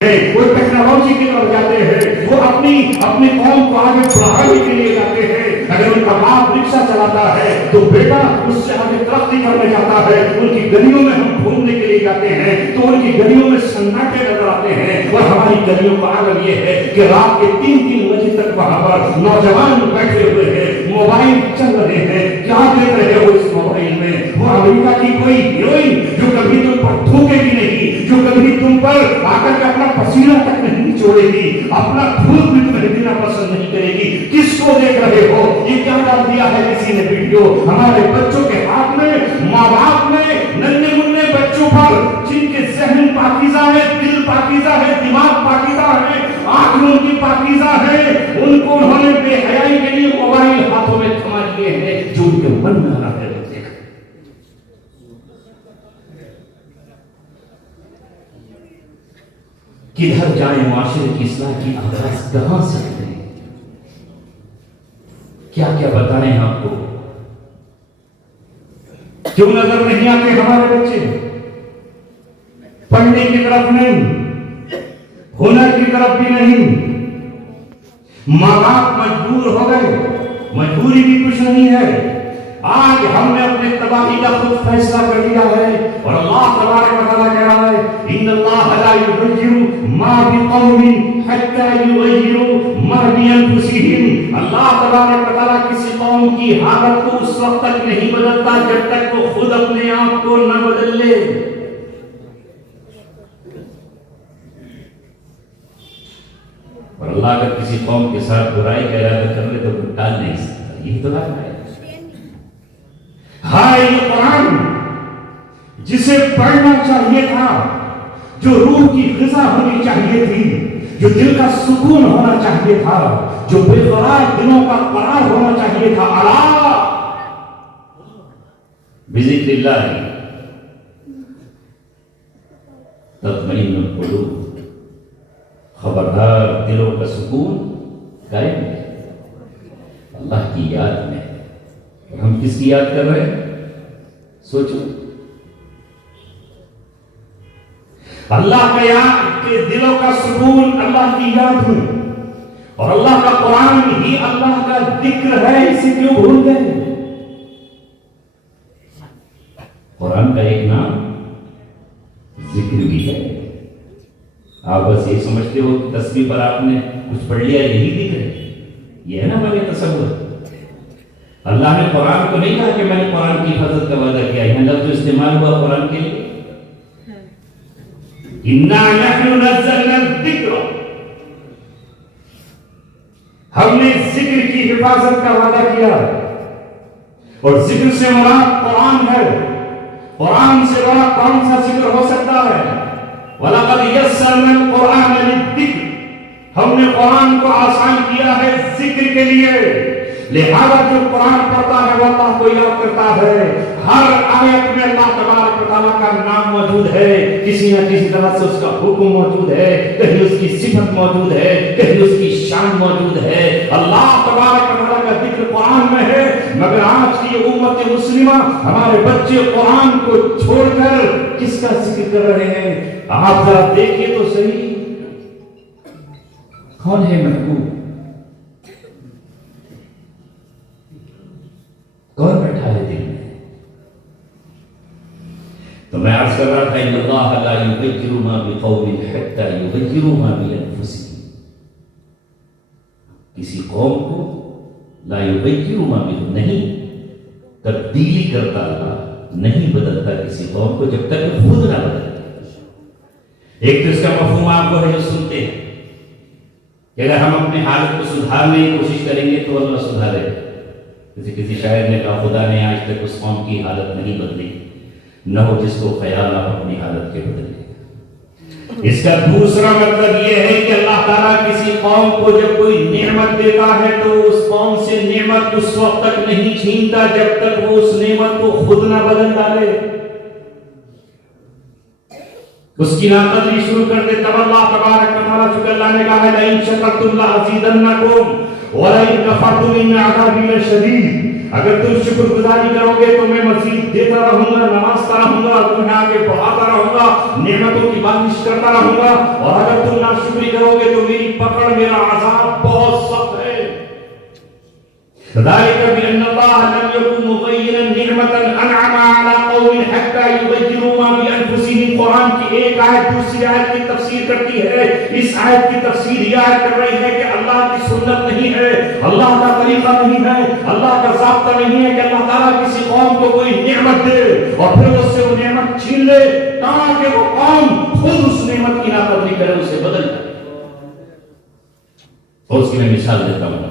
وہ ٹیکنالوجی کی طرف جاتے ہیں، وہ اپنی قوم کو آگے بڑھانے کے لیے جاتے ہیں۔ اگر ان کا باپ رکشہ چلاتا ہے تو بیٹا اس سے آگے ترقی کرنے جاتا ہے۔ ان کی گلیوں میں ہم گھومنے کے لیے جاتے ہیں تو ان کی گلیوں میں سناٹے نظر آتے ہیں، اور ہماری گلیوں کا عالم یہ ہے کہ رات کے 3 بجے تک وہاں پر نوجوان بیٹھے ہوئے ہیں، موبائل چل رہے ہیں۔ کیا دیکھ رہے ہو اس موبائل میں؟ وہ امریکہ کی کوئی ہیروئن جو کبھی تم پر تھوکے گی نہیں، جو کبھی تم پر آ کر کے اپنا پسینہ تک نہیں چھوڑے گی، اپنا خون بھی تمہیں دینا پسند نہیں کرے گی۔ کس کو دیکھ رہے ہو؟ یہ کیا ڈال دیا ہے کسی نے ویڈیو ہمارے بچوں کے ہاتھ میں؟ ماں باپ نے ننھے منھے بچوں پر جن کے ذہن پاکیزہ ہے، دل پاکیزہ ہے، دماغ پاکیزہ ہے، آنکھ ان کی پاکیزہ ہے، ان کو انہوں نے بے حیائی کے لیے موبائل ہاتھوں میں تھما لیے ہیں جو ان کے من میں آ رہا ہے۔ کدھر جائیں؟ معاشرے کی اصلاح کی آغاز کہاں سے کریں؟ کیا کیا بتائیں آپ کو؟ کیوں نظر نہیں آتے ہمارے بچے؟ پڑھنے کی طرف نہیں، ہنر کی طرف بھی نہیں۔ ماں باپ مجبور ہو گئے، مجبوری بھی کچھ نہیں ہے۔ آج ہم نے اپنے تباہی کا خود فیصلہ کر لیا ہے، اور اللہ تبارک و تعالیٰ کہہ رہا ہے ان اللہ لا یغیر ما بقوم حتی یغیروا ما بانفسہم۔ اللہ تبارک و تعالیٰ کسی قوم کی حالت کو اس وقت تک نہیں بدلتا جب تک وہ خود اپنے آپ کو نہ بدل لے۔ اور اللہ اگر کسی قوم کے ساتھ برائی کا ارادہ کر لے تو وہ ٹال نہیں سکتا۔ یہی تو بات ہے۔ ہائے یہ قرآن جسے پڑھنا چاہیے تھا، جو روح کی غذا ہونی چاہیے تھی، جو دل کا سکون ہونا چاہیے تھا، جو بے قرار دلوں کا قرار ہونا چاہیے تھا۔ الا بذکر اللہ تطمئن القلوب، خبردار دلوں کا سکون قائم ہے اللہ کی یاد میں۔ ہم کس کی یاد کر رہے ہیں؟ سوچو۔ اللہ کا یاد کے دلوں کا سکون اللہ کی یاد میں، اور اللہ کا قرآن ہی اللہ کا ذکر ہے، اسے کیوں بھول گئے؟ قرآن کا ایک نام ذکر بھی ہے۔ آپ بس یہ سمجھتے ہو کہ تسبیح پر آپ نے کچھ پڑھ لیا یہی ذکر ہے، یہ ہے نا ہمارے تصور۔ اللہ نے قرآن کو نہیں کہا کہ میں نے قرآن کی حفاظت کا وعدہ کیا، یہاں لفظ استعمال ہوا قرآن کے لیے، اِنَّا نَحْنُ نَزَّلْنَا الذِّكْرَ، ہم نے ذکر کی حفاظت کا وعدہ کیا، اور ذکر سے مراد قرآن ہے۔ قرآن سے بڑا کون سا ذکر ہو سکتا ہے؟ وَلَقَدْ يَسَّرْنَا الْقُرْآنَ لِلذِّكْرِ، ہم نے قرآن کو آسان کیا ہے ذکر کے لیے۔ لہذا جو قرآن پڑھتا ہے وہ اللہ کو یاد کرتا ہے۔ ہر آیت میں اللہ تبارک و تعالیٰ کا نام موجود ہے، کسی نہ کسی طرح سے اس کا حکم موجود ہے، کہیں اس کی صفت موجود ہے، کہیں اس کی شان موجود ہے۔ اللہ تبارک و تعالیٰ کا ذکر قرآن میں ہے، مگر آج کی یہ امت مسلمہ، ہمارے بچے قرآن کو چھوڑ کر کس کا ذکر کر رہے ہیں؟ آپ ذرا دیکھیے تو صحیح، کون ہے محبوب؟ کون بیٹھا ہے دل میں؟ تو میں عرض کر رہا تھا ان اللہ لا یغیر ما بقوم حتی یغیروا ما بانفسہم، کسی قوم کو لا یغیر ما بقوم نہیں تبدیلی کرتا، اللہ نہیں بدلتا کسی قوم کو جب تک خود نہ بدلتا۔ ایک تو اس کا مفہوم آپ کو ہے جو سنتے ہیں کہ اگر ہم اپنے حالت کو سدھارنے کی کوشش کریں گے تو اللہ سدھارے گا۔ کسی شاعر نے کہا خدا نے آج تک اس قوم کی حالت نہیں بدلی، نہ ہو جس کو خیال آپ اپنی حالت کے بدلے۔ اس کا دوسرا مطلب یہ ہے کہ اللہ تعالیٰ کسی قوم کو جب کوئی نعمت دیتا ہے تو اس قوم سے نعمت اس وقت تک نہیں چھینتا جب تک وہ اس نعمت کو خود نہ بدل ڈالے، اس کی ناقدری شروع کر دے۔ تب اللہ تبارک و تعالیٰ چونکہ اللہ نے کہا ہے لئن شکرتم لأزیدنکم وَلَئِن كَفَرْتُمْ إِنَّ عَذَابِي لَشَدِيدٌ، اگر تم شکر گزاری کرو گے تو میں مزید دیتا رہوں گا، نوازتا رہوں گا، تمہیں آگے بڑھاتا رہوں گا، نعمتوں کی بارش کرتا رہوں گا، اور اگر تم ناشکری کرو گے تو میری پکڑ، میرا عذاب بہت سخت ہے۔ ذلك بأن الله لم يكن مغيرا نعمة أنعمها على قوم حتى يغيروا ما بأنفسهم۔ قرآن کی ایک آیت دوسری آیت کی تفسیر کرتی ہے۔ اس آیت کی تفسیر یہ آیت کر رہی ہے کہ اللہ کی سنت نہیں ہے، اللہ کا طریقہ نہیں ہے، اللہ کا ضابطہ نہیں ہے کہ اللہ تعالیٰ کسی قوم کو کوئی نعمت دے اور پھر اس سے وہ نعمت چھین لے تاکہ وہ قوم خود اس نعمت کی ناقدری کرے، اسے بدل جائے۔ اور اس کی میں مثال دیتا ہوں۔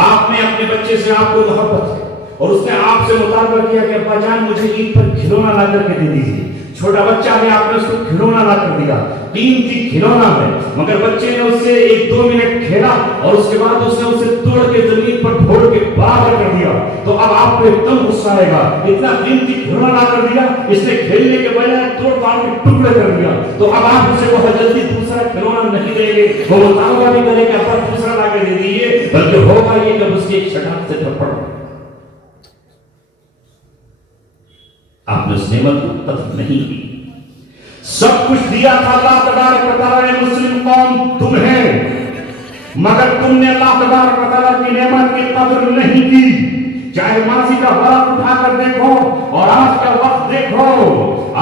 آپ نے اپنے بچے سے، آپ کو محبت ہے اور اس نے آپ سے مطالبہ کیا کہ ابا جان مجھے عید پر کھلونا لا کر کے دے دیجیے۔ چھوٹا بچہ ہے، آپ نے اس کو کھلونا لا کر دیا، قیمتی کھلونا ہے، مگر بچے نے اس سے 1-2 منٹ کھیلا اور اس کے بعد اس نے اسے توڑ کے زمین پر پھوڑ کے برابر کر دیا۔ تو اب آپ کو ایک دم غصہ آئے گا، اتنا قیمتی کھلونا لا کر دیا، اس نے کھیلنے کے بجائے توڑ پھاڑ کے ٹکڑے کر دیا۔ تو اب آپ اسے بہت جلدی دوسرا کھلونا نہیں دیں گے، وہ مطالبہ بھی کرے کہ ابا دوسرا لا کے دے دیجیے، بلکہ ہوگا یہ کہ اس کی ایک شٹاف سے تھپڑ۔ آپ نے اس نعمت کو قدر نہیں کی۔ سب کچھ دیا تھا اللہ تبارک و تعالیٰ نے، مسلم قوم تمہیں، مگر تم نے اللہ تبارک و تعالیٰ کی نعمت کی قدر نہیں کی۔ چاہے ماضی کا ورق اٹھا کر دیکھو اور آج کا وقت دیکھو،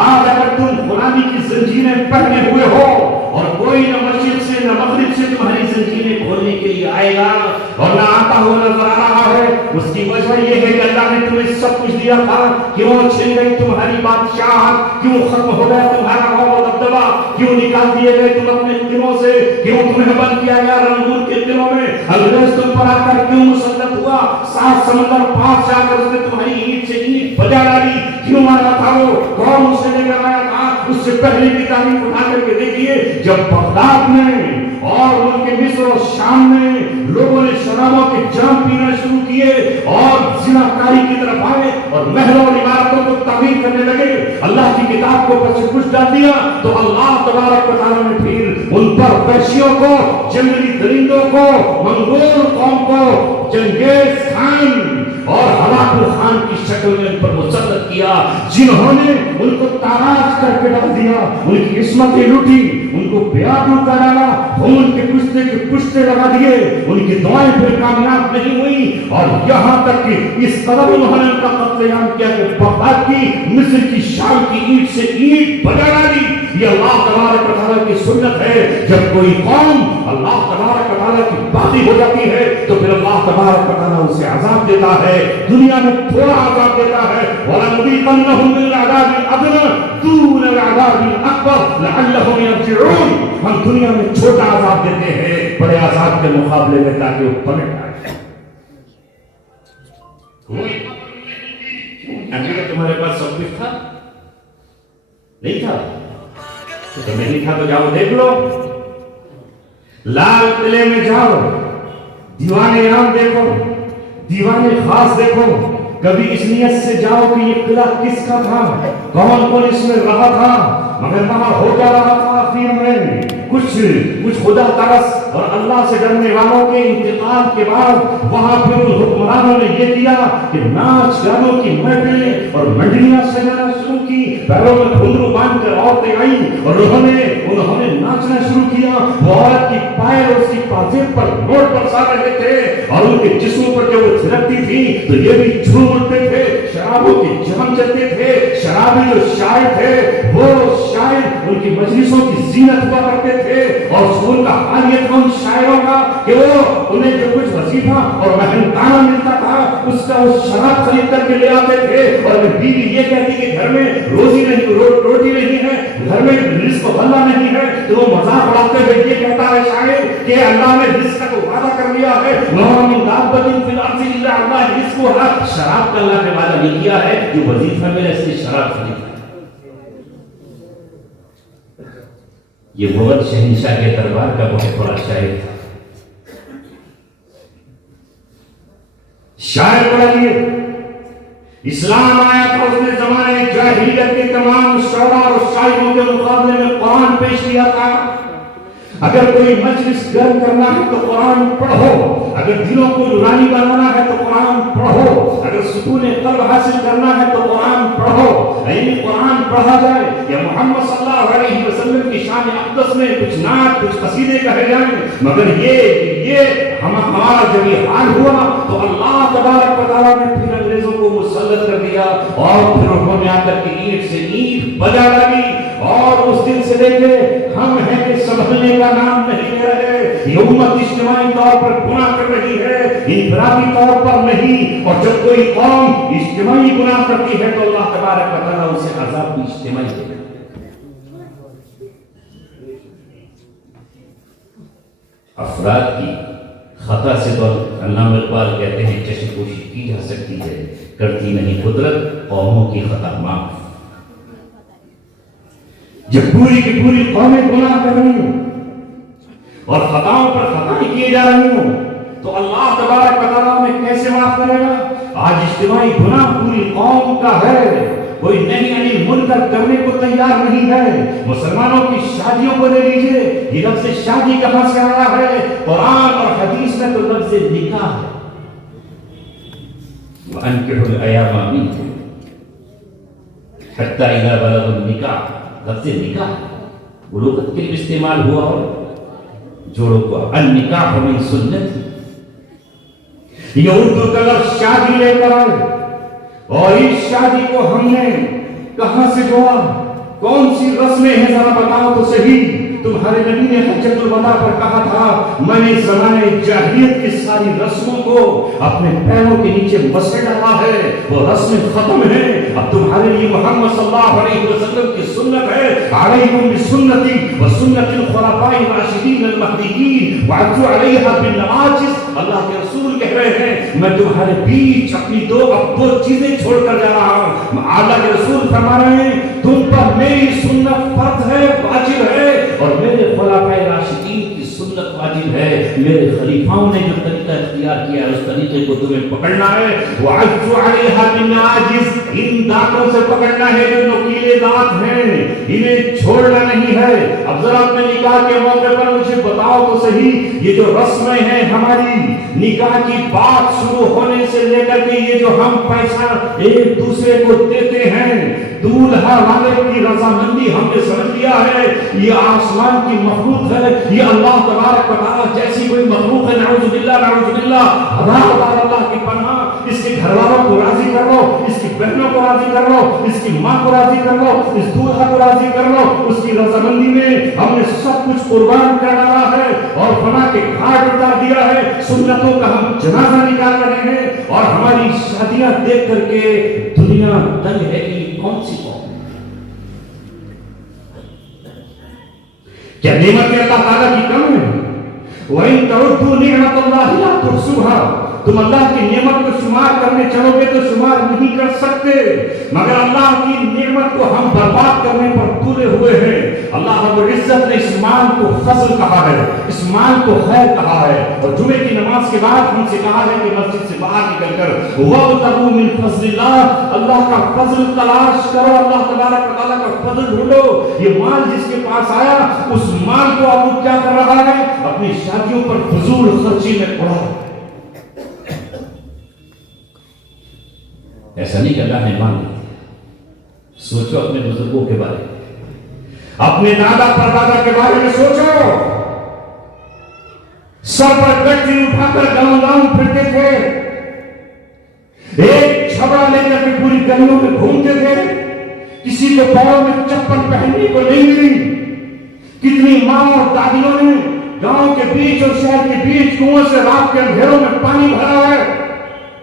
آج اگر تم غلامی کی زنجیریں پہنے ہوئے ہو اور کوئی نہ مشرق سے نہ مغرب سے تمہاری زنجیریں کھولنے کے لیے آئے گا اور نہ آتا ہوا نظر آ رہا ہے، اس کی وجہ یہ ہے کہ اللہ نے تمہیں سب کچھ دیا تھا، کیوں چھن گئی تمہاری بادشاہت، کیوں ختم ہو گیا تمہارا غور و دبدبہ، کیوں نکال دیے گئے تم اپنے قلعوں سے، کیوں تمہیں بند کیا گیا رنگور کے قلعوں میں، انگریز تم پر آ کر کیوں مسلط ہوا، 7 سمندر پار سے آ کر اس نے تمہاری اینٹ سے اینٹ بجا ڈالی، کیوں مارا تھا وہ، کون اسے لے کر آیا تھا، اس سے پہلے کی تاریخ اٹھا کر کے دیکھیے، جب بغداد میں اور ان کے مصر اور شام میں لوگوں نے شرابوں کے جام پینا شروع کیے اور زناکاری کی طرف آئے اور محلوں اور عمارتوں کو تعمیر کرنے لگے، اللہ کی کتاب کو پس کچھ ڈال دیا، تو اللہ تبارک و تعالیٰ نے پھر ان پر وحشیوں کو، جنگلی درندوں کو، منگول قوم کو چنگیز خان اور ہلاکو خان کی شکل میں ان پر مسلط کیا، جنہوں نے ان کو تاراج کر کے ڈال دیا، ان کی عصمتیں لوٹی، ان کو بیابو کا ڈالا، خون کے پشتے کے پشتے لگا دیے، ان کی دعائیں پھر کامیاب نہیں ہوئی، اور یہاں تک کہ اس قدر انہوں نے ان کا قتل عام کیا کہ بغداد کی، مصر کی، شام کی اینٹ سے اینٹ بجا ڈالی۔ یہ اللہ تبارک و تعالیٰ کی سنت ہے، جب کوئی قوم اللہ تبارک و تعالیٰ کی باغی ہو جاتی ہے تو پھر اللہ تبارک و تعالیٰ اسے عذاب دیتا ہے، دنیا میں تھوڑا عذاب دیتا ہے، وَلَنُذِيقَنَّهُم مِّنَ الْعَذَابِ الْأَدْنَىٰ دُونَ الْعَذَابِ الْأَكْبَرِ لَعَلَّهُمْ يَرْجِعُونَ۔ ہم دنیا میں چھوٹا عذاب دیتے ہیں بڑے عذاب کے مقابلے میں تاکہ وہ پلٹ آئے۔ تمہارے پاس سب کچھ تھا؟ نہیں تھا تو نہیں تھا تو جاؤ دیکھ لو، لال قلعے میں جاؤ، دیوان عام دیکھو، دیوان خاص دیکھو، کبھی اس نیت سے جاؤ کہ یہ قلعہ کس کا تھا، کون کون اس میں رہا تھا، مگر وہاں ہو کیا رہا تھا آخر میں، کچھ خدا ترس اور اللہ سے ڈرنے والوں کے انتقال کے بعد وہاں پھر ان حکمرانوں نے یہ کیا کہ ناچ گانوں کی محفلیں اور منڈلیاں سجانا شروع کی، پیروں میں گھنگرو باندھ کر عورتیں آئیں اور انہوں نے ناچنا شروع کیا، وہ عورت کی پائے اور اس کی پاجیب پر نوٹ برسا رہے تھے اور ان کے جسموں پر جب وہ تھرکتی تھی تو یہ بھی جھوم اٹھتے تھے، شرابوں کے جام چلتے تھے، شرابی جو شاعر تھے وہ شاعر ان کی مجلسوں کی زینت ہوا کرتے تھے، اور سکون کا حال یہ تھا ان شاعروں کا کہ وہ انہیں جو کچھ وظیفہ اور محنتانہ ملتا تھا اس کا وہ شراب خرید کر کے لے آتے تھے، اور بیوی یہ کہتی کہ گھر میں روزی نہیں، روٹی نہیں ہے، گھر میں رزق و غلہ نہیں ہے، تو وہ مذاق اڑاتے ہوئے یہ کہتا ہے شاعر کہ اللہ نے رزق کا تو وعدہ کر لیا ہے، وَمَا مِن دَابَّةٍ فِي الْأَرْضِ إِلَّا عَلَى اللَّهِ رِزْقُهَا، شراب کا اللہ نے وعدہ نہیں کیا ہے، جو وظیفہ ملے اس لیے شراب خریدتا ہے۔ یہ مغل شہنشاہ کے دربار کا بہت بڑا شاعر تھا، شاعر بڑا یہ اسلام آیا تھا، اس نے زمانے جاہلیت کے تمام شعراء اور شاعروں کے مقابلے میں قرآن پیش کیا تھا، اگر کوئی مجلس گرم کرنا ہے تو قرآن پڑھو، اگر دلوں کو نورانی بنانا ہے تو قرآن پڑھو، اگر سکون قلب حاصل کرنا ہے تو قرآن پڑھو، یعنی قرآن پڑھا جائے یا محمد صلی اللہ علیہ وسلم کی شان اقدس میں کچھ نعت کچھ قصیدے کہے جائیں، مگر یہ ہمارا جب یہ حال ہوا تو اللہ تبارک و تعالیٰ نے پھر انگریزوں کو مسلط کر دیا اور پھر انہوں نے آ کر کے اینٹ سے اینٹ بجا ڈالی، اور اس دن سے لے کے ہم ہیں کہ سنبھلنے کا نام نہیں لے رہے، یہ امت اجتماعی طور پر گناہ کر رہی ہے، انفرادی طور پر نہیں، اور جب کوئی قوم اجتماعی گناہ کرتی ہے تو اللہ تبارک و تعالیٰ اسے عذاب بھی اجتماعی دے گا۔ افراد کی خطا سے تو علامہ اقبال کہتے ہیں چشم پوشی کی جا سکتی ہے، کرتی نہیں قدرت قوموں کی خطا معاف۔ جب پوری کی پوری قومیں گناہ کر رہی ہوں اور خطاؤں پر خطائیں کیے جا رہی ہوں تو اللہ تبارک و تعالیٰ میں کیسے معاف کرے گا؟ آج اجتماعی گناہ پوری قوم کا ہے، کوئی نہیں انل منکر کرنے کو تیار نہیں ہے۔ مسلمانوں کی شادیوں کو لے لیجئے، یہ لفظ شادی کہاں سے آیا ہے؟ قرآن اور حدیث میں تو لفظ نکاح ہے، وَأَنكِحُوا الْأَيَامَ مِنكُمْ حَتَّى إِذَا بَلَغُوا النِّكَاحَ، لفظ نکاح غلوبت کے لیے استعمال ہوا اور جوڑوں کو النکاح من سنت، یہ اردو کا لفظ شادی لے کر آئے، اور اس شادی کو ہم نے کہاں سے جوڑا؟ کون سی رسمیں ہیں ذرا بتاؤ تو صحیح۔ تمہارے نبی نے حجۃ الوداع پر کہا تھا میں نے زمانے جاہلیت کی ساری رسموں کو اپنے پیروں کے نیچے مسح ڈالا ہے، وہ رسمیں ختم ہیں، اب تمہارے لیے محمد صلی اللہ علیہ وسلم کی سنت ہے، علیکم بسنتی وسنت الخلفاء الراشدین المہدیین وعضوا علیہا بالنواجذ۔ اللہ کے رسول کہہ رہے ہیں میں تمہارے بیچ اپنی دو چیزیں چھوڑ کر جا رہا ہوں۔ اللہ کے رسول فرما رہے ہیں تم پر میری سنت فرض ہے، واجب ہے، اور میرے خلفائے راشدین کی سنت واجب ہے۔ میرے خلیفاؤں نے جو طریقہ اختیار کیا ہے اس طریقے کو تمہیں پکڑنا ہے۔ وعضوا علیہا بالنواجذ، ان دانتوں سے پکڑنا ہے جو نوکیلے دانت ہیں، انہیں چھوڑنا نہیں ہے۔ اب ذرا اپنے نکاح کے موقع پر مجھے بتاؤ تو صحیح، یہ جو رسمیں ہیں ہماری نکاح کی بات شروع ہونے سے لے کر کے یہ جو ہم پیسہ ایک دوسرے کو دیتے ہیں، دولہا والے کی رضامندی ہم نے سمجھ لیا ہے یہ آسمان کی مخلوق ہے، یہ اللہ تبارک و تعالیٰ جیسی کوئی مخلوق ہے، نعوذ باللہ نعوذ باللہ، ہزار بار اللہ کی پناہ۔ اس کے گھر والوں کو راضی کر لو، اس کی بہنوں کو راضی کر لو، اس کی ماں کو راضی کر لو، اس دولہا کو راضی کر لو، اس کی رضامندی میں ہم نے سب کچھ قربان کر ڈالا ہے اور فنا کے گھاٹ اتار دیا ہے، سنتوں کا ہم جنازہ نکال رہے ہیں، اور ہماری شادیاں دیکھ کر کے دنیا دنگ ہے کہ کون سی قوم؟ کیا نعمت اللہ تعالیٰ کی کم ہے؟ وَإِن تَعُدُّوا نِعْمَتَ اللَّهِ لَا تُحْصُوهَا، تم اللہ کی نعمت کو شمار کرنے چلو گے تو شمار نہیں کر سکتے، مگر اللہ کی نعمت کو ہم برباد کرنے پر تلے ہوئے ہیں۔ اللہ رب العزت نے اس مال کو فضل کہا ہے، اس مال کو خیر کہا ہے، اور جمعے کی نماز کے بعد ہم سے کہا ہے کہ مسجد سے باہر نکل کر وَابْتَغُوا مِن فَضْلِ اللَّهِ، اللہ کا فضل تلاش کرو، اللہ تبارک و تعالیٰ کا فضل ڈھونڈو۔ یہ مال جس کے پاس آیا اس مال کو اب وہ کیا کر رہا ہے؟ اپنی شادیوں پر فضول خرچی میں اڑا۔ ایسا نہیں کہ اللہ نے مان لی۔ سوچو اپنے بزرگوں کے بارے میں، اپنے دادا پردادا کے بارے میں سوچو، سر پر گٹی اٹھا کر گاؤں گاؤں پھرتے تھے، ایک چھبڑا لے کر کے پوری گلیوں میں گھومتے تھے، کسی کو پیروں میں چپل پہننے کو نہیں ملی۔ کتنی ماں اور دادیوں نے گاؤں کے بیچ اور شہر کے بیچ کنویں سے رات کے اندھیروں میں پانی بھرا ہے،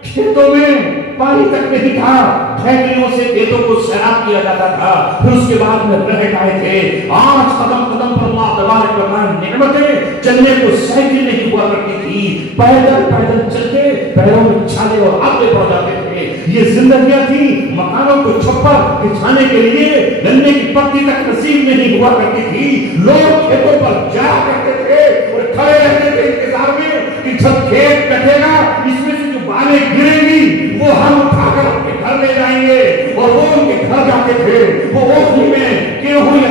کھیتوں میں پانی تک نہیں تھا، پھیکڑیوں سے کھیتوں کو سیراب کیا جاتا تھا، پھر اس کے بعد میں رہ آئے تھے۔ آج قدم قدم پر اللہ تبارک و تعالیٰ نعمتیں، چلنے کو سائیکل نہیں ہوا کرتی تھی، پیدل پیدل چلتے پیروں میں چھالے اور آگے پڑ جاتے تھے۔ یہ زندگیاں تھی، مکانوں کو چھپر بچھانے کے لیے گنے کی پتی تک نصیب نہیں ہوا کرتی تھی، لوگ کھیتوں پر جایا کرتے تھے اور کھڑے رہتے تھے انتظار میں کہ جب کھیت کٹے گا اس میں سے جو بالیں گریں گی وہ ہم اٹھا کر اپنے گھر لے جائیں گے، اور وہ ان کے گھر جاتے تھے، وہ اوکھلی میں گیہوں یا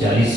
40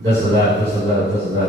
10,000 10,000 10,000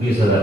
20,000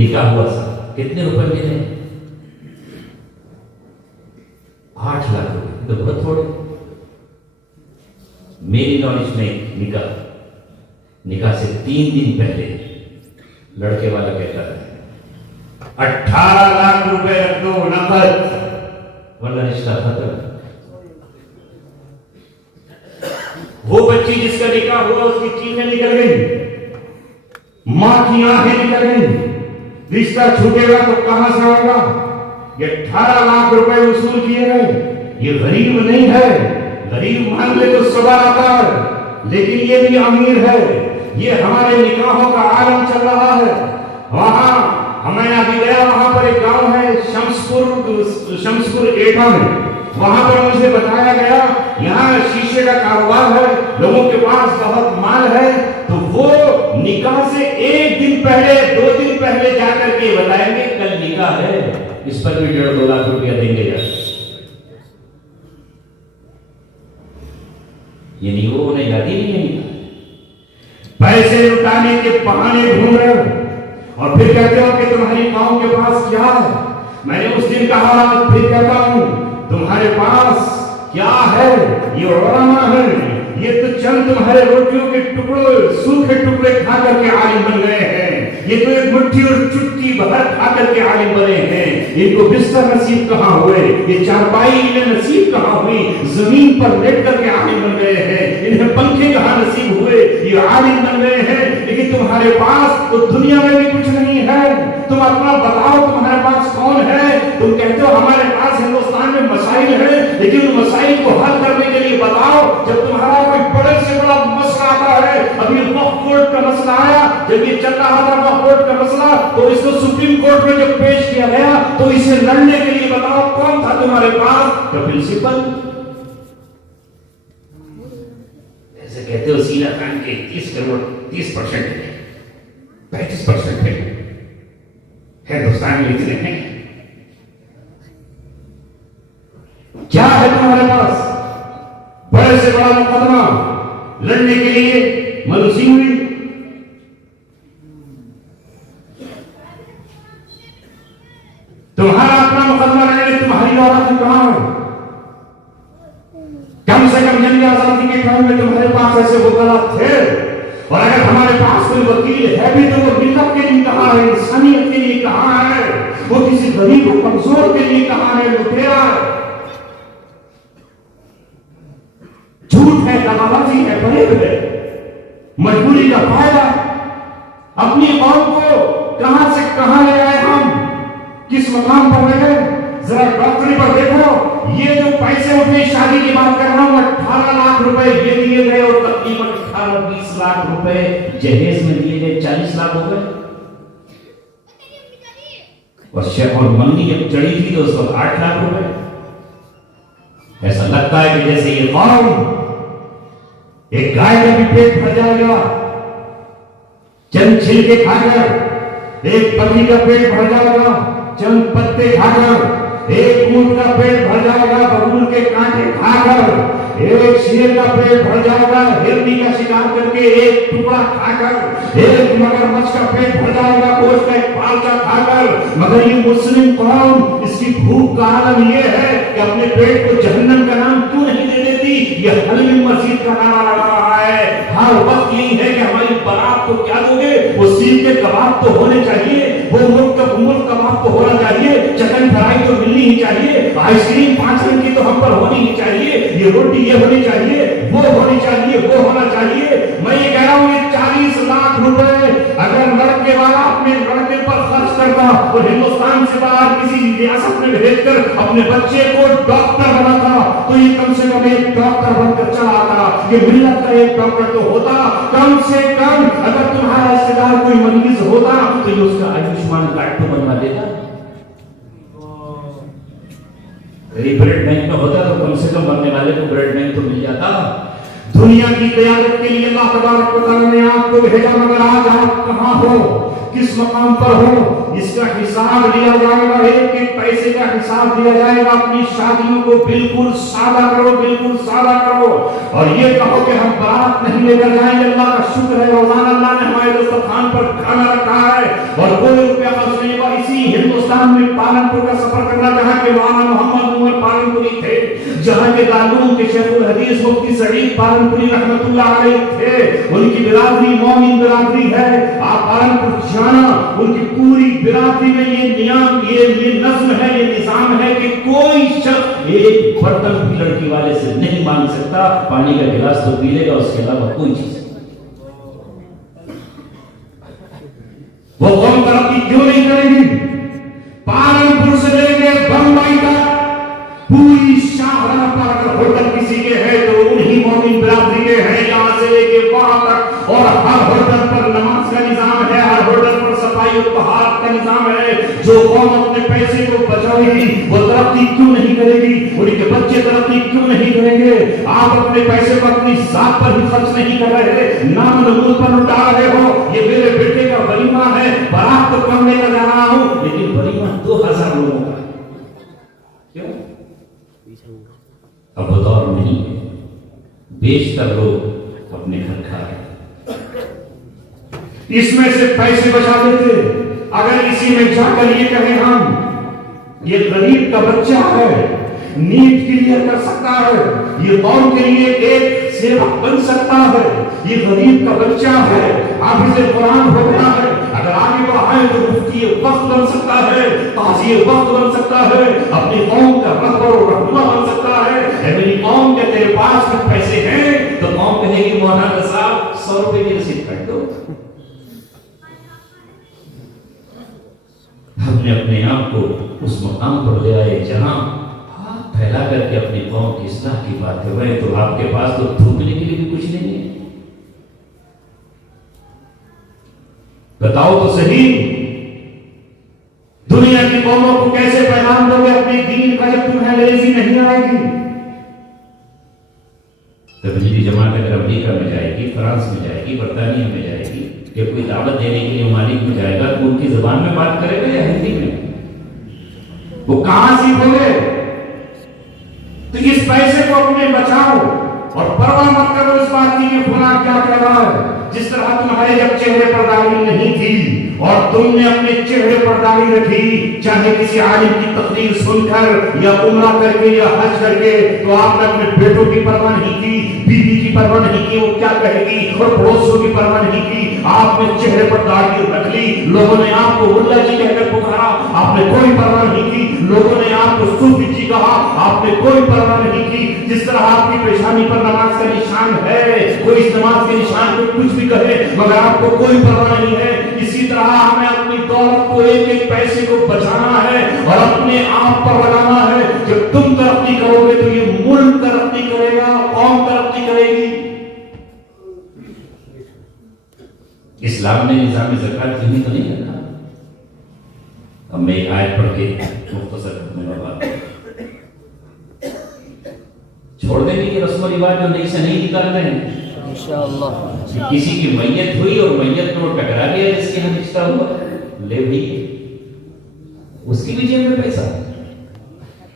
نکاح ہوا سر کتنے روپے ملے؟ 8 لاکھ روپے، تو بہت تھوڑے. میری نالج میں نکاح سے 3 دن پہلے لڑکے والا کہتا ہے 18 لاکھ روپے رکھ دو نقد ورنہ رشتہ ختم. وہ بچی جس کا نکاح ہوا اس کی چینیں نکل گئی، ماں کی آنکھیں نکل گئی، رشتہ چھوٹے گا تو کہاں سے ہوگا؟ یہ 18 لاکھ روپے وصول کیے گئے. یہ غریب نہیں ہے، غریب مان لے تو صبر آتا ہے، لیکن یہ بھی امیر ہے. یہ ہمارے نکاحوں کا عالم چل رہا ہے. وہاں میں ابھی گیا، وہاں پر ایک گاؤں ہے شمسپور ایٹا میں. وہاں پر مجھے بتایا گیا یہاں شیشے کا کاروبار ہے، لوگوں کے پاس بہت مال ہے، تو وہ نکاح سے 1 دن پہلے 2 دن پہلے جا کر کے بتائیں گے کل نکاح ہے، اس پر بھی 1.5-2 لاکھ روپیہ دیں گے. یعنی وہ انہیں یاد ہی نہیں ہے. پیسے لٹانے کے بہانے ڈھونڈ رہے ہو اور پھر کہتے ہو کہ تمہاری قوم کے پاس کیا ہے. میں نے اس دن کہا، پھر کہتا ہوں تمہارے پاس کیا ہے؟ یہ علماء ہیں، یہ تو چند تمہارے روٹیوں کے ٹکڑے، سوکھے ٹکڑے کھا کر کے عالم بن گئے ہیں. یہ تو ایک مٹھی اور چٹکی بھر کھا کر کے عالم بنے ہیں. ان کو بستر نصیب کہاں ہوئے؟ یہ چارپائی انہیں نصیب کہاں ہوئی؟ زمین پر لیٹ کر کے عالم بن گئے ہیں. انہیں پنکھے کہاں نصیب ہوئے؟ یہ عالم بن گئے ہیں. لیکن تمہارے پاس تو دنیا میں بھی کچھ نہیں ہے. تم اپنا بتاؤ تمہارے پاس کون ہے؟ تم کہتے ہو ہمارے پاس ہندوستان میں مسائل ہیں، لیکن ان مسائل کو حل کرنے کے لیے بتاؤ. جب تمہارا کوئی بڑے سے بڑا مسئلہ آتا ہے، ابھی وقف بورڈ کا مسئلہ آیا، جب یہ چل رہا تھا وقف بورڈ کا مسئلہ، تو اس کو سپریم کورٹ میں جب پیش کیا گیا تو اسے لڑنے کے لیے بتاؤ کون تھا تمہارے پاس؟ جو پرنسپل. ایسے کہتے ہو سینا خان کے 30 کروڑ 30% ہے، 35% ہے، ہندوستان میں اتنے ہیں. کیا ہے تمہارے پاس؟ بڑے سے بڑا مقدمہ لڑنے کے لیے ملوثی ہوئی. تمہارا اپنا مقدمہ لڑنے تمہاری عورت کہاں ہے؟ کم سے کم جنگ آزادی کے ٹائم میں تمہارے پاس ایسے وکلاء تھے، اور اگر ہمارے پاس کوئی وکیل ہے بھی تو وہ ملت کے لیے کہاں ہے؟ انسانیت کے لیے کہاں ہے؟ وہ کسی غریب و کمزور کے لیے کہاں ہے؟ لٹیرا جھوٹ ہے، دغابازی ہے، فریب ہے، مجبوری کا فائدہ. اپنی قوم کو کہاں سے کہاں لے آئے ہم، کس مقام پر لے گئے؟ ذرا ڈاکٹری پر دیکھو. یہ جو پیسے اٹھے، شادی کی بات کر رہا ہوں، 18 لاکھ روپے یہ دیے گئے اور تقریباً 18-20 لاکھ روپے جہیز میں دیے گئے، 40 لاکھ ہو گئے. اور منگنی جب چڑھی تھی تو اس وقت 8 لاکھ روپے. ایسا لگتا ہے کہ جیسے یہ قوم ایک گائے کا بھی پیٹ بھر جائے گا چند چھلکے کھا کر، ایک بکری کا پیٹ بھر جائے گا چند پتے کھا کر، ایک اونٹ کا پیٹ بھر جائے گا ببول کے کانٹے کھا کر، ایک شیر کا پیٹ بھر جائے گا ہرنی کا شکار کر کے ایک ٹکڑا کھا کر، ایک مگرمچھ کا پیٹ بھر جائے گا گوشت کا ایک پالچا کھا کر. مگر یہ مسلم قوم، اس کی بھوک کا عالم یہ ہے کہ اپنے پیٹ کو جہنم کا نام کیوں نہیں دے دیتی؟ یہ حلیم مسجد کا نعرہ لگا رہا ہے. ہر وقت یہی ہے کہ ہماری بارات کو کیا دو گے؟ وہ سیل کے کباب تو ہونے چاہیے، وہ مرغ کباب تو ہونا چاہیے، چکن فرائی تو ملنی ہی چاہیے، آئس کریم 5 رنگ کی تو ہم پر ہونی ہی چاہیے، یہ روٹی یہ ہونی چاہیے، وہ ہونی چاہیے، وہ ہونا چاہیے. میں یہ کہہ رہا ہوں یہ 40 لاکھ روپے اگر لڑکے والا اپنے لڑکے پر خرچ کرتا اور ہندوستان سے باہر کسی ریاست میں بھیج کر اپنے بچے کو ڈاکٹر بناتا تو یہ کم سے کم ایک ڈاکٹر بن کر چلا آتا. یہ ملت کا ایک ڈاکٹر تو ہوتا کم سے کم. اگر تمہارا رشتہ دار کوئی مریض ہوتا تو یہ اس کا آیوشمان کارڈ تو بنوا دیتا. بلڈ بینک میں ہوتا تو کم سے کم مرنے والے کو بلڈ بینک تو مل جاتا. دنیا کی قیادت کے لیے اللہ تبارک و تعالی نے آپ کو بھیجا، مگر آج آپ کہاں ہو، کس مقام پر ہو، اس کا حساب لیا جائے گا. ایک ایک پیسے پیسے کا حساب دیا جائے گا. اپنی شادیوں کو بالکل سادہ کرو, بالکل سادہ کرو, اور یہ کہو کہ ہم بارات نہیں لے کر جائیں گے. اللہ کا شکر ہے روزانہ اللہ نے ہمارے دسترخوان پر کھانا رکھا ہے اور کوئی روپیہ خرچ نہیں ہوا. اسی ہندوستان میں پالن پور کا سفر کرنا, جہاں کے مولانا محمد عمر پالن پوری تھے, جہاں کے دارالعلوم کے شیخ الحدیث مفتی سعید پالن پوری رحمت اللہ علیہ تھے, ان کی برادری مومن برادری ہے. آپ پالن پور جانا, ان کی پوری برادری میں یہ نیام, یہ نظم ہے, یہ نظام ہے کہ کوئی شخص ایک برتن بھی لڑکی والے سے نہیں مانگ سکتا. پانی کا گلاس تو پی لے گا, اس کے علاوہ کوئی چیز. وہ قوم ترقی کیوں نہیں کرے گی؟ پالن پور سے لے کے بمبئی تک پوری شاہراہ پر اگر ہوٹل کسی کے ہے تو انہی مومن برادری کے ہیں. یہاں سے لے کے وہاں تک, اور ہر ہوٹل پر نماز کا نظام ہے, ہر ہوٹل پر صفائی و طہارت کا نظام ہے. جو قوم اپنے پیسے کو بچائے گی وہ ترقی کیوں نہیں کرے گی؟ ان کے بچے ترقی کیوں نہیں کریں گے؟ آپ اپنے پیسے کو اپنی ذات پر ہی خرچ نہیں کر رہے, نام نمود پر لٹا رہے ہو. یہ میرے بیٹے کا ولیمہ ہے, بارات تو کم لے کر جا رہا ہوں, لیکن ولیمہ 2000 لوگوں کا. کیوں؟ اب وہ دور نہیں ہے, بیشتر لوگ اپنے گھر کھا رہے, اس میں سے پیسے بچا دیتے. اگر اسی میں جا کر یہ کہیں ہم یہ غریب کا بچہ ہے, نیٹ کلیئر کر سکتا ہے, یہ قوم کے لیے ایک سیوک بن سکتا ہے, یہ غریب کا بچہ ہے, حافظ قرآن ہو گیا ہے, اگر آگے بڑھائیں تو مفتی وقت بن سکتا ہے, قاضی وقت بن سکتا ہے, اپنی قوم کا رہبر و رہنما بن سکتا ہے. میری قوم کے تیرے پاس کچھ پیسے ہیں تو قوم کہے گی مولانا صاحب 100 روپے کی رسید کر دو. ہم نے اپنے آپ کو اس مقام پر لے آئے جہاں ہاتھ پھیلا کر کے اپنی قوم کی اصلاح کی بات کر رہے, تو آپ کے پاس تو تھوکنے کے لیے بھی کچھ نہیں ہے. بتاؤ تو صحیح, دنیا کی قوموں کو کیسے پیغام دو گے اپنے دین کا جب تمہیں انگریزی نہیں آئے گی؟ تبلیغی جماعت اگر امریکہ میں جائے گی, فرانس میں جائے گی, برطانیہ میں جائے گی, کہ کوئی دعوت دینے کے لیے ممالک میں جائے گا تو ان کی زبان میں بات کرے گا یا ہندی میں؟ وہ کہاں سیکھو گے؟ تو اس پیسے کو اپنے بچاؤ اور پرواہ مت کرو اس بات کی کہ فلاں کیا کہہ رہا ہے. جس طرح تمہارے جب چہرے پر داڑھی نہیں تھی اور تم نے اپنے چہرے پر داڑھی رکھی, چاہے کسی عالم کی تقریر سن کر یا عمرہ کر کے یا حج کر کے, تو آپ نے اپنے بیٹوں کی پرواہ نہیں کی, بیوی کی پرواہ نہیں کی وہ کیا کہے گی, اور پڑوسیوں کی پرواہ نہیں کی. آپ نے چہرے پر داڑھی رکھ لی, لوگوں نے آپ کو اللہ جی کہہ کر پکارا, آپ نے کوئی پرواہ نہیں کی. لوگوں نے آپ کو صوفی جی کہا, آپ نے کوئی پرواہ نہیں کی. جس طرح آپ کی پیشانی پر نماز کا نشان ہے, کوئی اس نماز کے نشان کو کچھ بھی کہے مگر آپ کو کوئی پرواہ نہیں ہے, اسی طرح ہمیں اپنی دولت کو, ایک ایک پیسے کو بچانا ہے اور اپنے آپ پر لگانا ہے. جب تم ترقی کرو گے تو یہ ملک ترقی کرے گا, قوم ترقی کرے گی. اسلام نے نظام زکات یوں ہی تو نہیں رکھا. اب میں ایک آیت پڑھ کے مختصر کرنے کا بات چھوڑ دیں گے کہ رسم و رواج جو نہیں سے نہیں نکالتے ہیں. انشاءاللہ کسی کی میت ہوئی اور میت کو ٹکرا لیا جس کے یہاں رشتہ ہوا, لے بھائی اس کی بھی جیب میں پیسہ,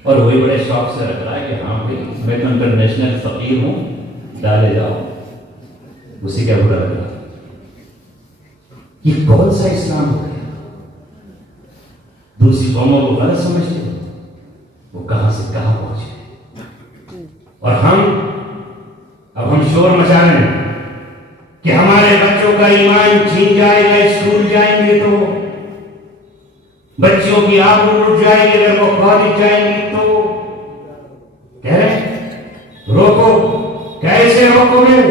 اور وہی بڑے شوق سے رکھ رہا ہے کہ ہاں بھائی میں تو انٹرنیشنل فقیر ہوں, ڈالے جاؤ, اسی کا برا لگا. یہ کون سا اسلام ہو گیا؟ دوسری قوموں کو غلط سمجھتے ہیں, وہ کہاں سے کہاں پہنچے, اور اب ہم شور مچا رہے ہیں کہ ہمارے بچوں کا ایمان چھین جائے گا, اسکول جائیں گے تو بچوں کی آبرو اٹھ جائے گی, اگر وہ کالج جائیں گی تو روکو. کیسے روکو گے؟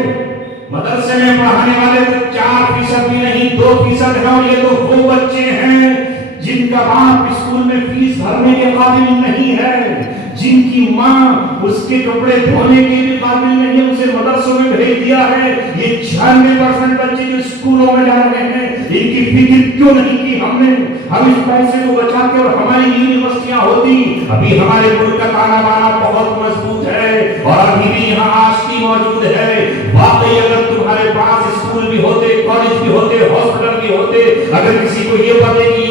مدرسے میں پڑھانے والے تو 4% بھی نہیں 2% ہیں, اور یہ تو وہ بچے ہیں جن کا باپ اسکول میں فیس بھرنے کے قابل نہیں ہے, جن کی ماں اس کے کپڑے دھونے کے بھی قابل نہیں ہے, اسے مدرسوں میں بھیج دیا ہے. یہ 96% بچے جو اسکولوں میں جا رہے ہیں, ان کی فکر کیوں نہیں کی ہم نے؟ ہم اس پیسے کو بچاتے اور ہماری یونیورسٹیاں ہوتی, ابھی ہمارے ملک کا تانا بانا بہت مضبوط ہے اور ابھی بھی یہاں آشتی موجود ہے. واقعی اگر تمہارے پاس اسکول بھی ہوتے, کالج بھی ہوتے, ہاسپٹل بھی ہوتے, اگر کسی کو یہ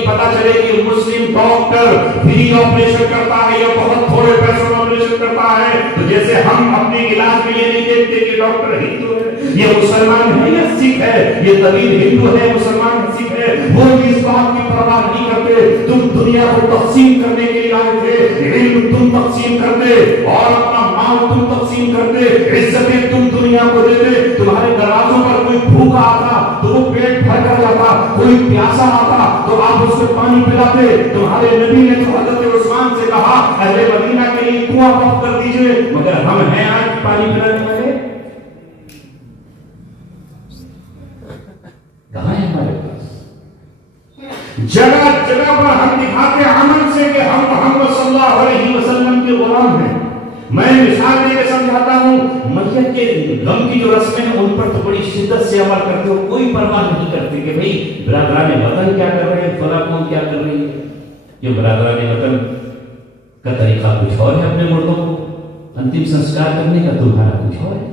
پتا چلے کہ مسلم ڈاکٹر فری آپریشن کرتا ہے یا بہت تھوڑے پیسوں میں آپریشن کرتا ہے، تو جیسے ہم اپنے علاج میں یہ نہیں دیکھتے کہ ڈاکٹر ہندو ہے، یہ مسلمان ہے یا سکھ ہے، یہ طبیب ہندو ہے مسلمان ہے سکھ ہے، وہ بھی اس بات کی پرواہ نہیں کرتے۔ تم دنیا کو تقسیم کرنے کے لیے آئے تھے، علم تم تقسیم کرتے اور اپنا مال تم تقسیم کرتے، عزتیں تم دنیا کو دیتے۔ تمہارے دروازوں پر کوئی بھوکا آتا تو وہ پیٹ بھر کر جاتا، کوئی پیاسا آتا تو آپ اس کو پانی پلاتے۔ تمہارے نبی نے تو حضرت عثمان سے کہا اہل مدینہ کے لیے کنواں وقف کر دیجئے، مگر ہم ہیں آج پانی پلانے والے؟ کہاں ہے ہمارے پاس؟ جگہ جگہ پر ہم دکھاتے عمل سے کہ ہم محمد صلی اللہ علیہ وسلم کے غلام ہیں۔ میں مثال دے کے سمجھاتا ہوں، میت کے غم کی جو رسمیں ہیں ان پر تو بڑی شدت سے عمل کرتے ہو، کوئی پرواہ نہیں کرتے کہ بھئی برادران وطن کیا کر رہے ہیں، فلاں قوم کیا کر رہی ہے۔ یہ برادران وطن کا طریقہ کچھ اور ہے، اپنے مردوں کو انتم سنسکار کرنے کا تمہارا کچھ اور ہے۔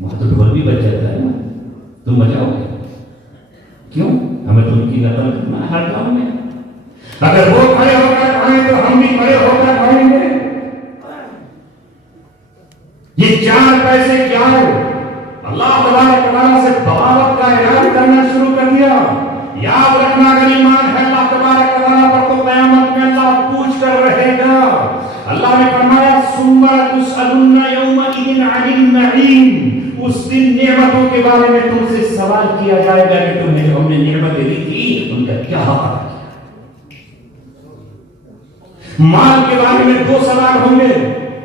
وہاں تو ڈھول بھی بج جاتا ہے نا، تم بجاؤ گے کیوں؟ ہمیں تو ان کی نقل کرنا ہے ہر کام میں۔ اگر وہ کھڑے ہو کر کھائیں تو ہم بھی کھڑے ہو کر کھائیں گے۔ یہ 4 پیسے کیا ہے؟ اللہ تعالیٰ سے بغاوت کا اعلان کرنا شروع کر دیا۔ یاد رکھنا اگر ایمان ہے اللہ تبارک و تعالیٰ پر تو قیامت میں اللہ پوچھ کر رہے گا۔ اللہ نے فرمایا ثم لتسألن یومئذ عن النعیم، اس دن نعمتوں کے بارے میں تم سے سوال کیا جائے گا کہ تمہیں ہم نے نعمتیں دی تھی ان کا کیا حق ادا کیا۔ مال کے بارے میں 2 سوال ہوں گے،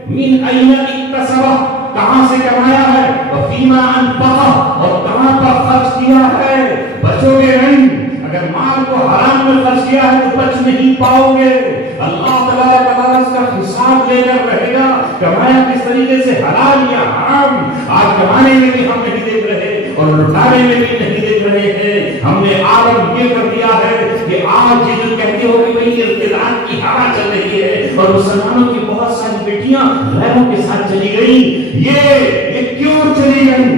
من این اکتسب، کہاں سے کمایا ہے، وفیما انفق، اور کہاں پر خرچ کیا ہے۔ بچو گے نہیں، اگر مال کو حرام میں خرچ کیا ہے تو بچ نہیں پاؤ گے۔ اللہ تعالیٰ اس کا حساب لے کر رہے گا، کمایا کس طریقے سے، حلال یا حرام۔ آج کمانے میں بھی ہم نہیں دیکھ رہے اور لٹانے میں بھی نہیں دیکھ رہے ہیں۔ ہم نے عالم یہ کر دیا ہے کہ آج یہ جو کہتے ہو کہ بھئی ارتداد کی ہوا چل رہی ہے اور مسلمانوں کی بہت ساری بیٹیاں غیروں کے ساتھ چلی گئی، یہ کیوں چلی گئی؟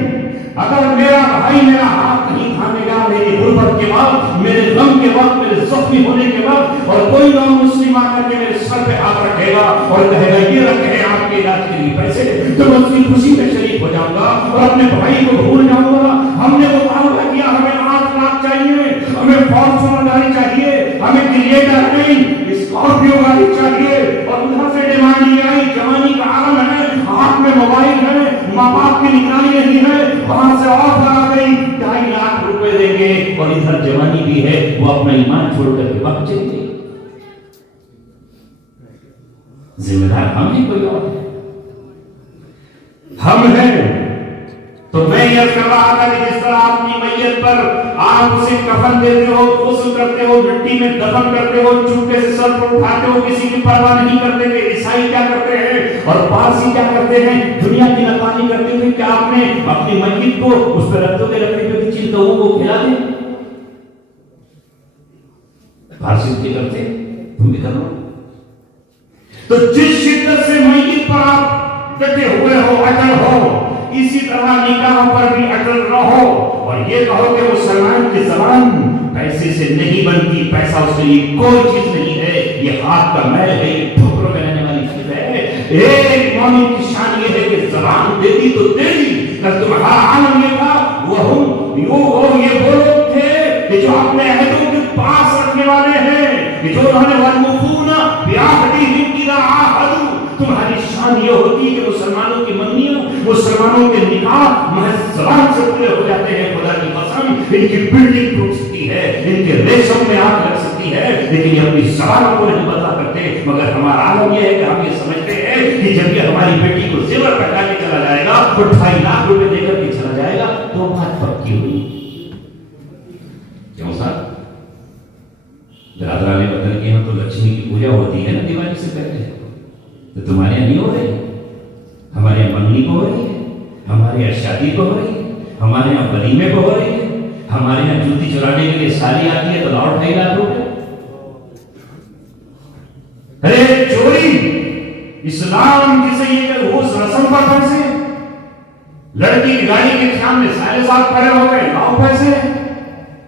اگر میرا بھائی میرا ہاتھ نہیں تھامے گا میری غربت کے وقت، میرے غم کے وقت، میرے زخمی ہونے کے وقت، اور کوئی نام مسلم آ کر کے میرے سر پہ ہاتھ رکھے گا اور کہے گا یہ رکھے ہیں آپ کے علاج کے لیے پیسے، تو میں اس کی خوشی میں شریک ہو جاؤں گا اور اپنے بھائی کو بھول جاؤں گا۔ ہم نے وہ معاملہ کیا، ہمیں 8 لاکھ چاہیے، ہمیں فارچونر گاڑی چاہیے، ہمیں کریٹر نہیں اسکارپیو گاڑی چاہیے، اور ادھر سے ڈیمانڈ یہ آئی جوانی کا عالم ہے، ہاتھ میں موبائل ہے، ماں باپ کی نگرانی نہیں ہے، وہاں سے آفر آ گئی 2.5 لاکھ روپے دیں گے، اور ادھر جوانی بھی ہے، وہ اپنا ایمان چھوڑ کر کے وقت چلے گئے۔ ذمہ دار ہم نہیں کوئی اور ہے، ہم ہیں۔ تو میں یہ کر رہا تھا کہ جس طرح اپنی میت پر آپ اسے کفن دیتے ہو، غسل کرتے ہو، مٹی میں دفن کرتے ہو، چوٹے سے سر پر اٹھاتے ہو، کسی کی پرواہ نہیں کرتے کہ عیسائی کیا کرتے ہیں اور پارسی کیا کرتے ہیں، دنیا کی نقانی کرتے ہوئے، کیا آپ نے اپنی میت کو اس پہ رکھ دو کہ لکڑی پہ کسی گؤں کو کھلا دیں؟ پارسی کی کرتے تم بھی کرو۔ تو جس شدت سے میت پر آپ ڈٹے ہوئے ہو، اٹل ہو، اسی طرح نکاح پر بھی اٹل رہو، اور یہ کہو کہ مسلمان کی زبان پیسے سے نہیں بنتی، پیسہ اس کے لیے کوئی چیز نہیں ہے، یہ ہاتھ کا میل ہے، یہ ٹھوکروں میں رہنے والی چیز ہے۔ ایک مومن کی شان یہ ہے کہ زبان دے دی تو دے دی۔ کل تمہارا عالم یہ تھا، وہ یہ وہ لوگ تھے کہ جو اپنے عہدوں کے پاس رکھنے والے ہیں، کہ جو انہوں نے والموفون بعہدہم اذا عاہدوا۔ تمہاری شان یہ ہوتی ہے کہ مسلمانوں کی منگنیاں، مسلمانوں کے نکاح محض زبان سے پورے ہو جاتے ہیں۔ خدا کی قسم، ان کی بلڈنگ ٹوٹ سکتی ہے، ان کے ریشم میں آگ لگ سکتی ہے، لیکن یہ اپنی زبان کو نہیں بدلا کرتے۔ مگر ہمارا عالم یہ ہے کہ ہم یہ سمجھتے ہیں کہ جب یہ ہماری بیٹی کو زیور پہنا کے چلا جائے گا تو 2.5 لاکھ روپے دے کر کے چلا جائے گا تو بات پکی ہوئی۔ کیوں صاحب؟ برادران وطن کے یہاں تو لکشمی کی پوجا ہوتی ہے نا دیوالی سے پہلے، تو تمہارے یہاں نہیں ہو رہی؟ ہمارے یہاں منگنی کو ہو رہی ہے، ہمارے یہاں شادی کو ہو رہی ہے، ہمارے یہاں ولیمے کو ہو رہی ہے، ہمارے یہاں جوتی چرانے کے لیے سالی آتی ہے تو لاؤ 2.5 لاکھ روپے۔ ارے چوری اسلام کسے یہ کہ اس رسم پر پیسے، لڑکی کی گاڑی کے خیام میں سارے ساتھ کھڑے ہو گئے لاؤ پیسے،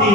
3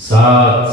7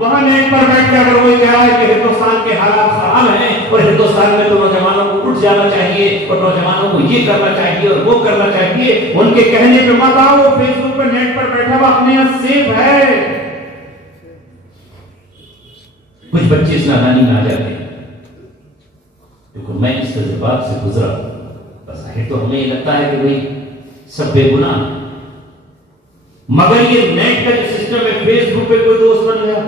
وہاں نیٹ پر بیٹھ کے اگر وہ کہہ رہا ہے کہ ہندوستان کے حالات خراب ہیں اور ہندوستان میں تو نوجوانوں کو اٹھ جانا چاہیے اور نوجوانوں کو یہ کرنا چاہیے اور وہ کرنا چاہیے، ان کے کہنے پہ مت آؤ، وہ فیس بک پر نیٹ پر بیٹھا ہوا اپنے یہاں سیف ہے۔ کچھ بچے اس نادانی میں آ جاتے ہیں، دیکھو میں اس تجربات سے گزرا، بظاہر تو ہمیں یہ لگتا ہے کہ بھئی سب بے گناہ، مگر یہ نیٹ کا جو سسٹم ہے، فیس بک پہ کوئی دوست بن گیا،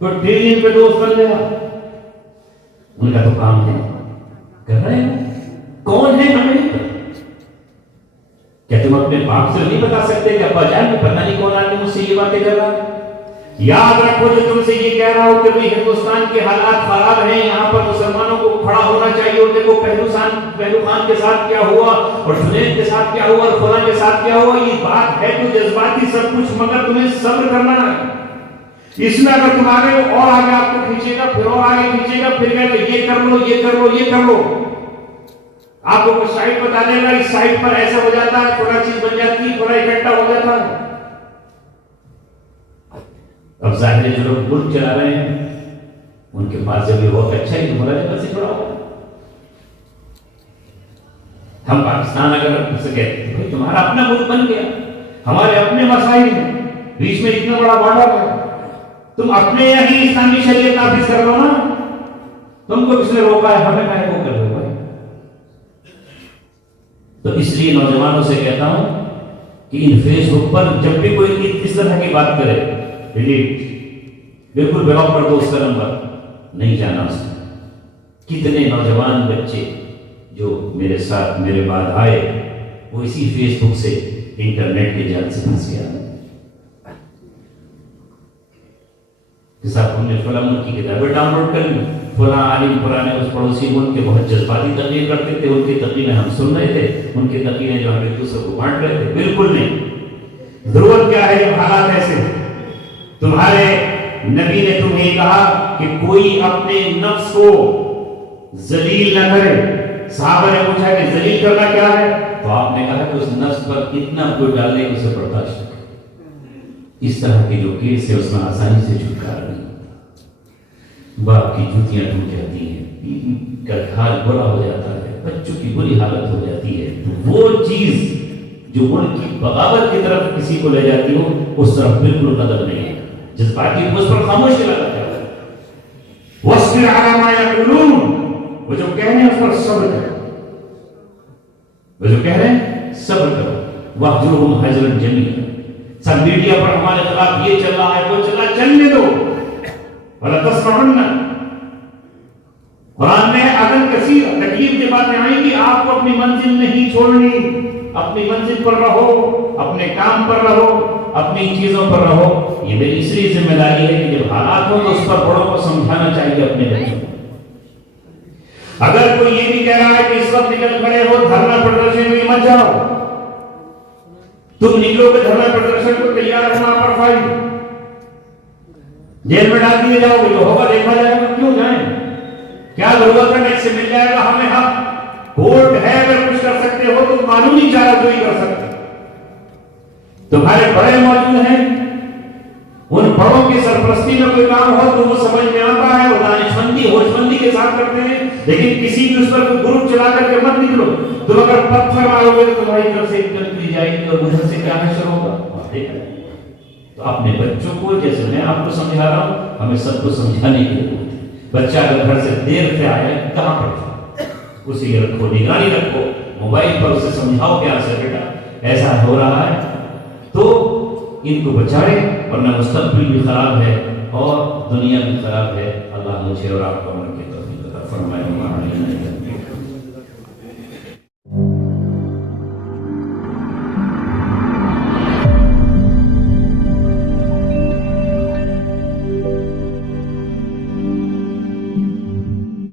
کوئی ٹی وی پہ دوست بن گیا، ان کا تو کام ہے کر رہے ہیں، کون ہے ہمیں کیا تم اپنے باپ سے نہیں بتا سکتے کہ ابا جان پتہ نہیں کون آدمی مجھ سے یہ باتیں کر رہا ہے؟ یاد رکھو جو تم سے یہ کہہ رہا ہو کہ بھئی ہندوستان کے حالات خراب ہیں، یہاں پر مسلمانوں کو کھڑا ہونا چاہیے، اور دیکھو پہلو خان کے ساتھ کیا ہوا اور جنید کے ساتھ کیا ہوا اور فلاں کے ساتھ کیا ہوا، یہ بات ہے تو جذباتی سب کچھ، مگر تمہیں صبر کرنا ہے۔ اس میں اگر تم آگے اور آگے آپ کو کھینچے گا، پھر اور آگے کھینچے گا، پھر کہے گا یہ کر لو یہ کر لو یہ کر لو، آپ کو کوئی سائٹ بتا دے گا، اس سائٹ پر ایسا ہو جاتا ہے، تھوڑا چیز بن جاتی ہے، تھوڑا اکٹھا ہو جاتا ہے۔ اب ظاہر ہے جو لوگ ملک چلا رہے ہیں ان کے پاس جب یہ بہت اچھا ہی تمہارا جگہ سے چھوڑا ہوا، ہم پاکستان اگر کہتے ہیں تمہارا اپنا ملک بن گیا، ہمارے اپنے مسائل ہیں، بیچ میں اتنا بڑا بارڈر ہے، تم اپنے یہی اسلامی شریعت نافذ کر لو نا، تم کو کس نے روکا ہے؟ ہمیں کہے وہ کر لو بھائی۔ تو اس لیے نوجوانوں سے کہتا ہوں کہ ان فیس بک پر جب بھی کوئی اس طرح کی بات کرے ڈیلیٹ، بالکل بلاک کر دو، اس کا نمبر نہیں جانا اس میں۔ کتنے نوجوان بچے جو میرے ساتھ میرے بعد آئے وہ اسی فیس بک سے انٹرنیٹ کے جال سے پھنس گیا کہ صاحب ہم نے فلاں ملک کی کتابیں ڈاؤن لوڈ کر لی، فلاں عالم پرانے اس پڑوسی ملک کے بہت جذباتی تقریر کرتے تھے، ان کی تقریریں ہم سن رہے تھے، ان کی تقریریں جو ہم ایک دوسرے کو بانٹ رہے تھے۔ بالکل نہیں، ضرورت کیا ہے جب حالات ایسے ہیں؟ تمہارے نبی نے تمہیں کہا کہ کوئی اپنے نفس کو ذلیل نہ کرے۔ صحابہ نے پوچھا کہ ذلیل کرنا کیا ہے؟ تو آپ نے کہا کہ اس نفس پر اتنا کوئی ڈالے کہ اسے برداشت کرے۔ اس طرح کے جو کیس ہے اس میں آسانی سے چھٹکارا نہیں ہوتا، باپ کی جوتیاں ٹوٹ جاتی ہیں، بیوی کا حال برا ہو جاتا ہے، بچوں کی بری حالت ہو جاتی ہے، تو وہ چیز جو ملک کی بغاوت کی طرف کسی کو لے جاتی ہو اس طرف بالکل قدر نہیں ہے، جذباتی اس پر خاموش چلا جاتا ہے۔ وَاصْبِرْ عَلَىٰ مَا يَقُولُونَ، وہ جو کہہ رہے ہیں اس پر صبر کرو، وہ جو کہہ رہے ہیں صبر کرو۔ وَاهْجُرْهُمْ هَجْرًا جَمِيلًا، سب میڈیا پر ہمارے خلاف یہ چل رہا ہے وہ چل رہا ہے، چلنے دو۔ وَلَا تَسْمَعُنَّ، قرآن میں عدم کثیر تکلیف کی باتیں آئیں گی، آپ کو اپنی منزل نہیں چھوڑنی، اپنی منزل پر رہو، اپنے کام پر رہو، اپنی چیزوں پر رہو۔ یہ میری اس لیے ذمہ داری ہے کہ جب حالات ہو تو اس پر بڑوں کو سمجھانا چاہیے اپنے بچوں کو۔ اگر کوئی یہ بھی کہہ رہا ہے کہ اس وقت نکل کھڑے ہو دھرنا پردرشن میں مت جاؤ، تم نکلو گے دھرنا پردرشن کو تیار رکھنا پر فائل جیل میں ڈال دیے جاؤ گے، جو ہوگا دیکھا جائے گا، کیوں جائیں؟ کیا ضرورت ہے؟ نیٹ سے مل جائے گا ہمیں حق، کورٹ ہے، اگر کچھ کر سکتے ہو تو قانونی چارہ جوئی کر سکتے، تمہارے بڑے موجود ہیں، ان بڑوں کی سرپرستی میں کوئی کام ہو تو وہ سمجھ میں آتا ہے، وہ دانشمندی ہوشمندی کے ساتھ کرتے ہیں، لیکن کسی بھی اس پر کوئی گروپ چلا کر کے مت نکلو۔ تم اگر پتھر مارو گے تو تمہاری طرف سے انکم کی جائے گی اور ادھر سے کیا حشر ہوگا۔ تو اپنے بچوں کو جیسے میں آپ کو سمجھا رہا ہوں، ہمیں سب کو سمجھانے کی ضرورت ہے۔ بچہ اگر گھر سے دیر سے آیا ہے کہاں پر اسے رکھو، نگرانی رکھو، موبائل پر اسے سمجھاؤ کہ ایسا بیٹا ایسا ہو رہا ہے، تو ان کو بچائے، ورنہ مستقبل بھی خراب ہے اور دنیا بھی خراب ہے۔ اللہ مجھے اور آپ کو